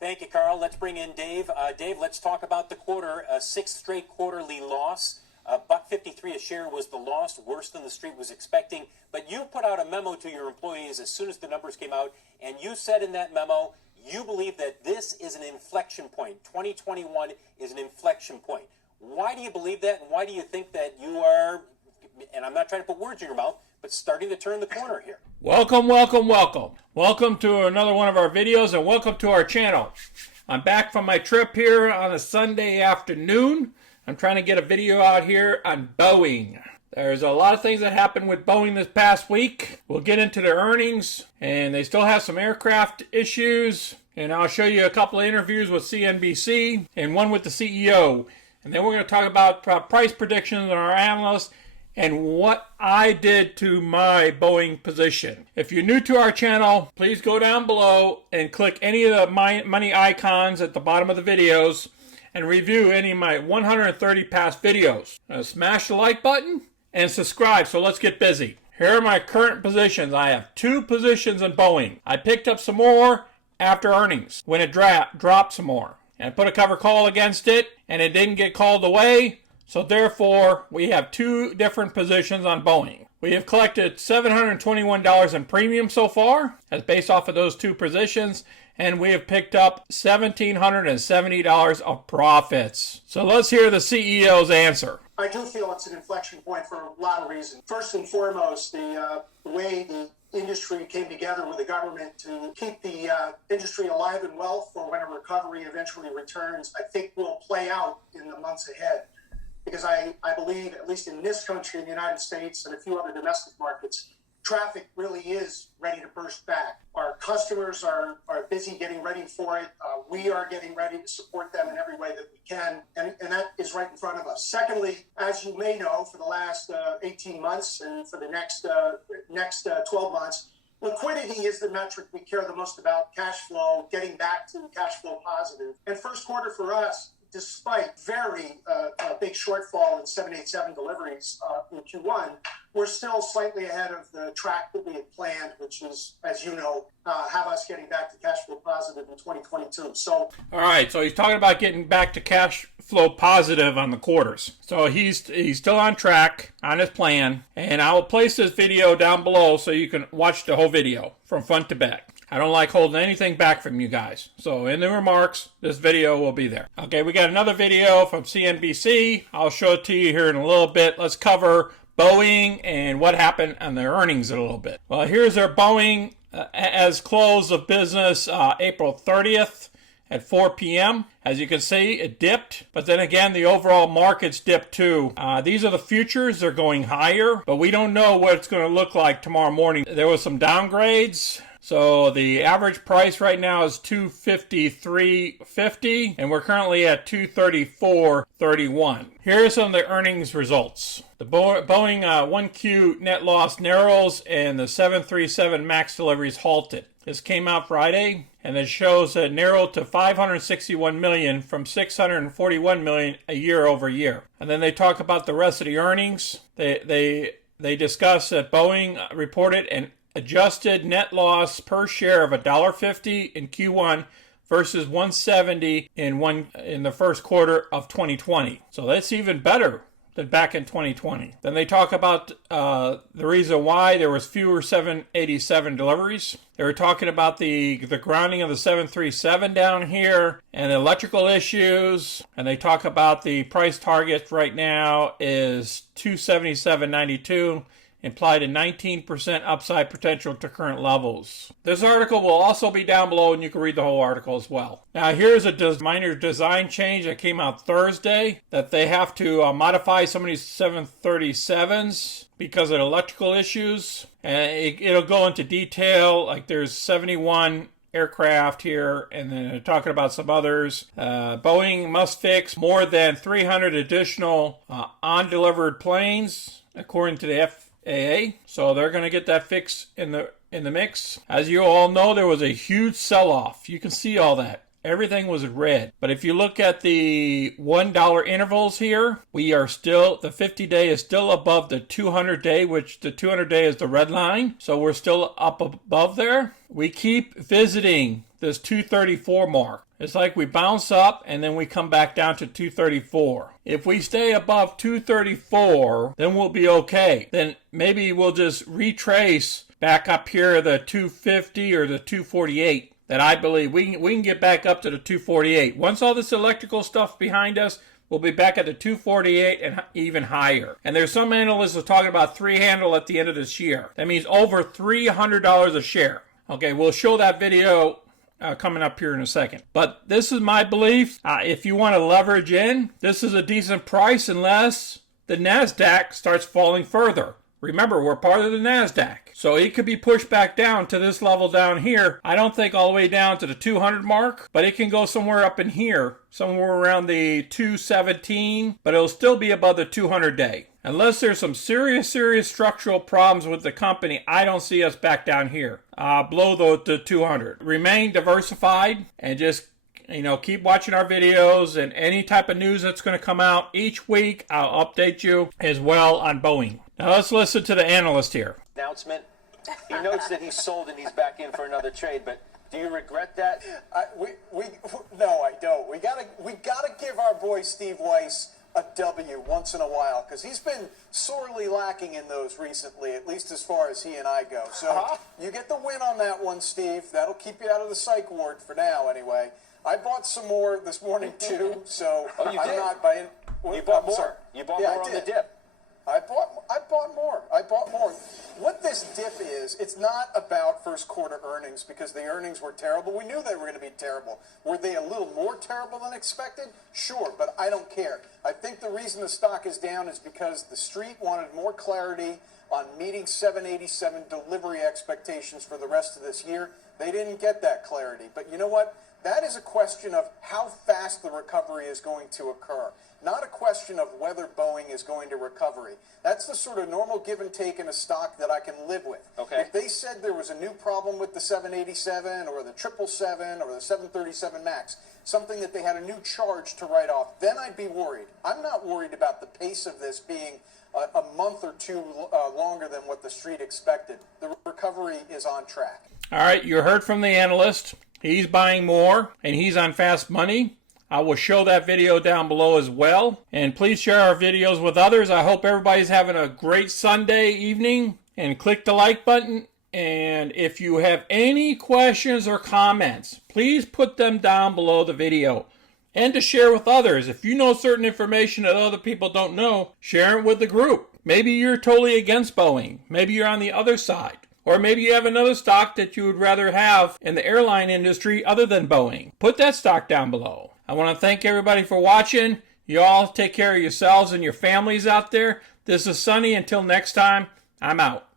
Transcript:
Thank you, Carl. Let's bring in Dave. Dave, let's talk about the quarter. A sixth straight quarterly loss. $1.53 a share was the loss, worse than the street was expecting. But you put out a memo to your employees as soon as the numbers came out, and you said in that memo you believe that this is an inflection point. 2021 is an inflection point. Why do you believe that, and why do you think that you are, and I'm not trying to put words in your mouth, but starting to turn the corner here? Welcome, welcome, welcome. Welcome to another one of our videos, and welcome to our channel. I'm back from my trip here on a Sunday afternoon. I'm trying to get a video out here on Boeing. There's a lot of things that happened with Boeing this past week. We'll get into their earnings, and they still have some aircraft issues. And I'll show you a couple of interviews with CNBC and one with the CEO. And then we're going to talk about price predictions on our analysts and what I did to my Boeing position. If you're new to our channel, please go down below and click any of the money icons at the bottom of the videos and review any of my 130 past videos. Smash the like button and subscribe, so let's get busy. Here are my current positions. I have 2 positions in Boeing. I picked up some more after earnings when it dropped some more. And I put a cover call against it, and it didn't get called away. So therefore, we have 2 different positions on Boeing. We have collected $721 in premium so far, as based off of those 2 positions, and we have picked up $1,770 of profits. So let's hear the CEO's answer. I do feel it's an inflection point for a lot of reasons. First and foremost, the way the industry came together with the government to keep the industry alive and well for when a recovery eventually returns, I think will play out in the months ahead. Because I believe, at least in this country, in the United States, and a few other domestic markets, traffic really is ready to burst back. Our customers are busy getting ready for it. We are getting ready to support them in every way that we can, and that is right in front of us. Secondly, as you may know, for the last 18 months and for the next 12 months, liquidity is the metric we care the most about, cash flow, getting back to cash flow positive. And first quarter for us, despite very big shortfall in 787 deliveries in Q1, we're still slightly ahead of the track that we had planned, which is, as you know, have us getting back to cash flow positive in 2022. So, all right, so he's talking about getting back to cash flow positive on the quarters. So he's still on track on his plan, and I will place this video down below so you can watch the whole video from front to back. I don't like holding anything back from you guys. So in the remarks, this video will be there. Okay, we got another video from CNBC. I'll show it to you here in a little bit. Let's cover Boeing and what happened on their earnings in a little bit. Well, here's their Boeing as close of business April 30th at 4 p.m. As you can see, it dipped, but then again, the overall markets dipped too. These are the futures. They're going higher, but we don't know what it's going to look like tomorrow morning. There was some downgrades. So the average price right now is $253.50, and we're currently at $234.31. Here are some of the earnings results. The Boeing 1Q net loss narrows, and the 737 MAX deliveries halted. This came out Friday, and it shows it narrowed to $561 million from $641 million a year over year. And then they talk about the rest of the earnings. They discuss that Boeing reported an adjusted net loss per share of $1.50 in Q1 versus $1.70 in the first quarter of 2020. So that's even better than back in 2020. Then they talk about the reason why there was fewer 787 deliveries. They were talking about the grounding of the 737 down here and the electrical issues. And they talk about the price target right now is $277.92. Implied a 19% upside potential to current levels. This article will also be down below, and you can read the whole article as well. Now, here's a minor design change that came out Thursday, that they have to modify some of these 737s because of electrical issues. And it'll go into detail, like there's 71 aircraft here, and then they're talking about some others. Boeing must fix more than 300 additional undelivered planes, according to the FAA. So they're going to get that fix in the mix. As you all know, there was a huge sell-off. You can see all that. Everything was red. But if you look at the $1 intervals here, we are still, the 50-day is still above the 200-day, which the 200-day is the red line. So we're still up above there. We keep visiting this 234 mark. It's like we bounce up and then we come back down to 234. If we stay above 234, then we'll be okay. Then maybe we'll just retrace back up here the 250 or the 248. That I believe we can get back up to the 248. Once all this electrical stuff behind us, we'll be back at the 248 and even higher. And there's some analysts are talking about 3 handle at the end of this year. That means over $300 a share. Okay, we'll show that video coming up here in a second. But this is my belief. If you want to leverage in, this is a decent price unless the NASDAQ starts falling further. Remember, we're part of the NASDAQ. So it could be pushed back down to this level down here. I don't think all the way down to the 200 mark, but it can go somewhere up in here, somewhere around the 217, but it'll still be above the 200 day. Unless there's some serious structural problems with the company, I don't see us back down here, below the 200. Remain diversified and just keep watching our videos, and any type of news that's going to come out each week, I'll update you as well on Boeing. Now let's listen to the analyst here. Announcement. He notes that he's sold and he's back in for another trade, but do you regret that? No, I don't. We gotta give our boy Steve Weiss a W once in a while, because he's been sorely lacking in those recently, at least as far as he and I go. So you get the win on that one, Steve. That'll keep you out of the psych ward for now, anyway. I bought some more this morning too, so you did? I'm not buying. You bought more. Sorry. You bought Yeah, more on the dip. I bought more. What this dip is, it's not about first quarter earnings, because the earnings were terrible. We knew they were going to be terrible. Were they a little more terrible than expected? Sure, but I don't care. I think the reason the stock is down is because the street wanted more clarity on meeting 787 delivery expectations for the rest of this year. They didn't get that clarity. But you know what? That is a question of how fast the recovery is going to occur, not a question of whether Boeing is going to recovery. That's the sort of normal give and take in a stock that I can live with. Okay. If they said there was a new problem with the 787 or the 777 or the 737 MAX, something that they had a new charge to write off, then I'd be worried. I'm not worried about the pace of this being a month or two longer than what the street expected. The recovery is on track. All right, you heard from the analyst. He's buying more, and he's on fast money. I will show that video down below as well. And please share our videos with others. I hope everybody's having a great Sunday evening. And click the like button. And if you have any questions or comments, please put them down below the video. And to share with others. If you know certain information that other people don't know, share it with the group. Maybe you're totally against Boeing. Maybe you're on the other side. Or maybe you have another stock that you would rather have in the airline industry other than Boeing. Put that stock down below. I want to thank everybody for watching. You all take care of yourselves and your families out there. This is Sonny. Until next time, I'm out.